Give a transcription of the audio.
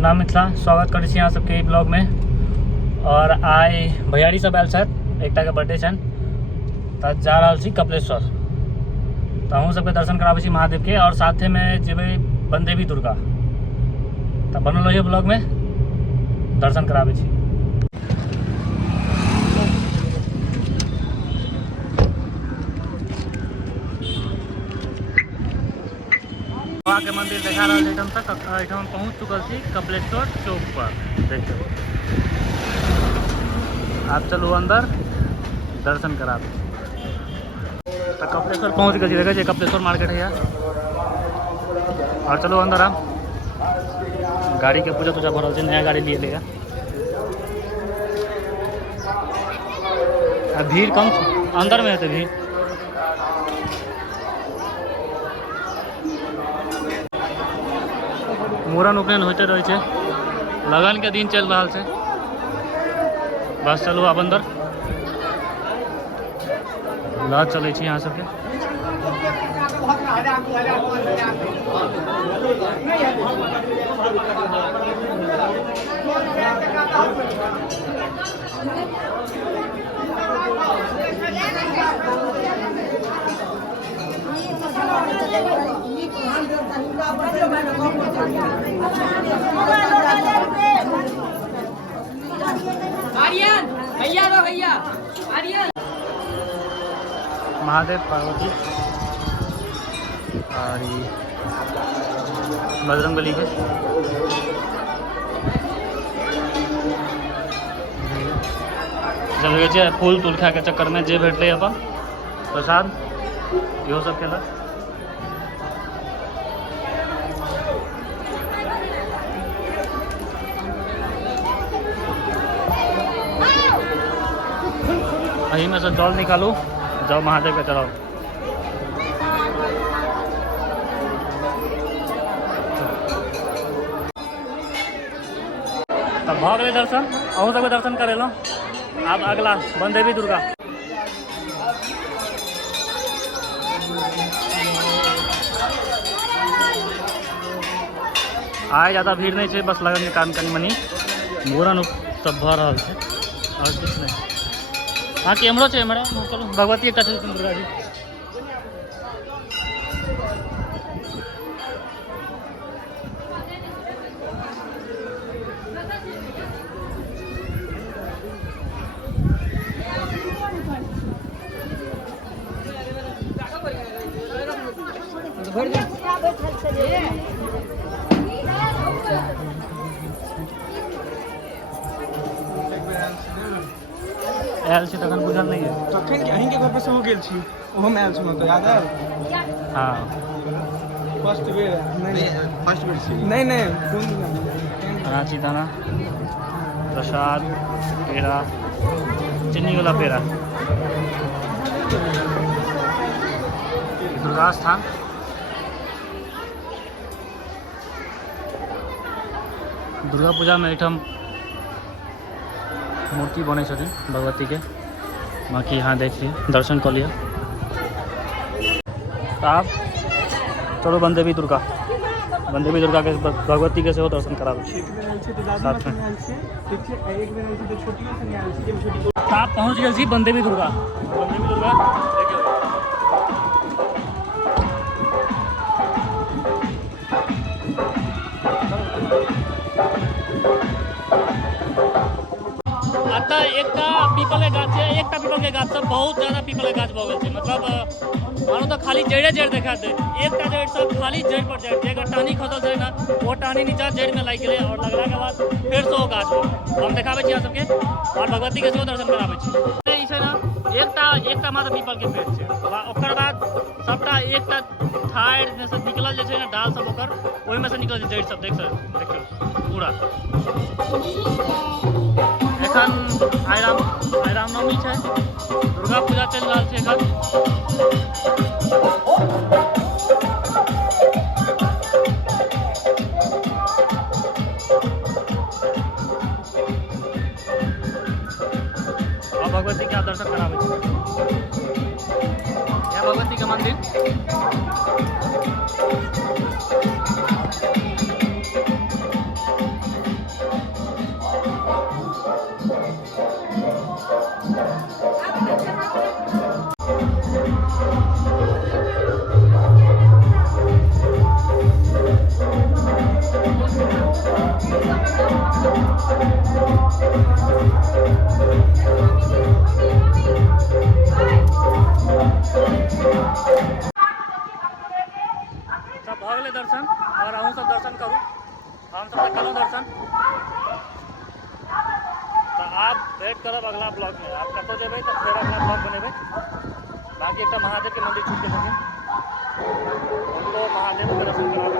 प्रणाम मिथिला, स्वागत करै छी अहाँ सबके ई ब्लॉग में। और आइ भैयारी सब आयल छथि, एकटा के बर्थडे छनि, तऽ जा रहल छी कपिलेश्वर। तऽ अहूँ सबके दर्शन कराबै छी महादेव के, और साथे में जेबै बनदेवी दुर्गा। तऽ बनल रहिए ब्लॉग में, दर्शन कराबै छी। बाबा के मंदिर देखा रहा है तक पहुँच चुकल छी कपिलेश्वर चौक पर। देखियो आप चलू अंदर, दर्शन करा। तो कपिलेश्वर पहुँच गए, देखे कपिलेश्वर मार्केट है यार। और चलो अंदर हम गाड़ी के पूजा तूजा भरल, नया गाड़ी लिए लेगा। भीड़ कम अंदर में है, भीड़ मूड़न उपनयन होते रहे छे, लगन के दिन चल रहा है। बस चलो अब अंदर ल चले यहाँ सबके। आर्यन भैया रो भैया आर्यन। महादेव पार्वती और बजरंगबली के जब फूल तूल खा के चक्कर में जे भेटले अपन प्रसाद इहो सब केलक। अही में से जल निकालू, जाओ महादेव के चढ़ाओ। तब भ गए दर्शन, अहूँ सबके दर्शन करेलो। अब अगला बनदेवी दुर्गा। आइ ज़्यादा भीड़ नहीं है, बस लगन के कारण कनी मनी मूड़न सब भ रहा है और कुछ नहीं। हाँ कैमरो है हमारा, चलो भगवती एक दुर्गा जी। आयल छी तखन बुझल नहीं है, तखन के अहीं के घर पर से हो गेल छी, ओहो में आयल छलहुँ, तो याद है? हाँ फर्स्ट बेर छी। नहीं कोन दिन? रांची दाना प्रसाद पेड़ा, चीनी वाला पेड़ा। दुर्गा स्थान दुर्गा पूजा में एठम मूर्ति बने छथिन भगवती के। बाकी यहाँ देखिए दर्शन कर लिया। आप चलो बनदेवी दुर्गा के भगवती के सेहो दर्शन कराबे। आप पहुँच गए बनदेवी दुर्गा। एकटा पीपल के गाछ है, एकटा पीपल के गाछ सब बहुत ज्यादा पीपल के गाछ भऽ गेल, मतलब मानो तो खाली जड़े देखा दे। एकटा जड़ सब खाली जड़ पर जड़, जेकर टहनी खसल है ना, वो टहनी नीचा जड़ में लग गए और लगला के बाद फिर से वो गाछ हम देखाबे छी सबके और भगवती के सेहो दर्शन कराबे छी। ई छै ना एकटा मात्र पीपल के पेड़ छै, ओकर बाद सबटा एकटा ठाढ़ में से निकलल जे छै ना डाल सब, ओकर ओहि में से निकलल जड़ सब देखियो पूरा। एखन आइ रामनवमी है, दुर्गा पूजा चल रहा है एखन। और भगवती के दर्शन कराबे यह भगवती के मंदिर। सब भऽ गेलै दर्शन और अहूँ सब दर्शन करू हम सब तऽ कलहुँ दर्शन तो आप वेट करब अगला ब्लॉग में आप कतौ जेबै तो फेर अगला ब्लॉग बनेबै बाकी एक महादेव के मंदिर छूट गेल उनको महादेव के दर्शन करा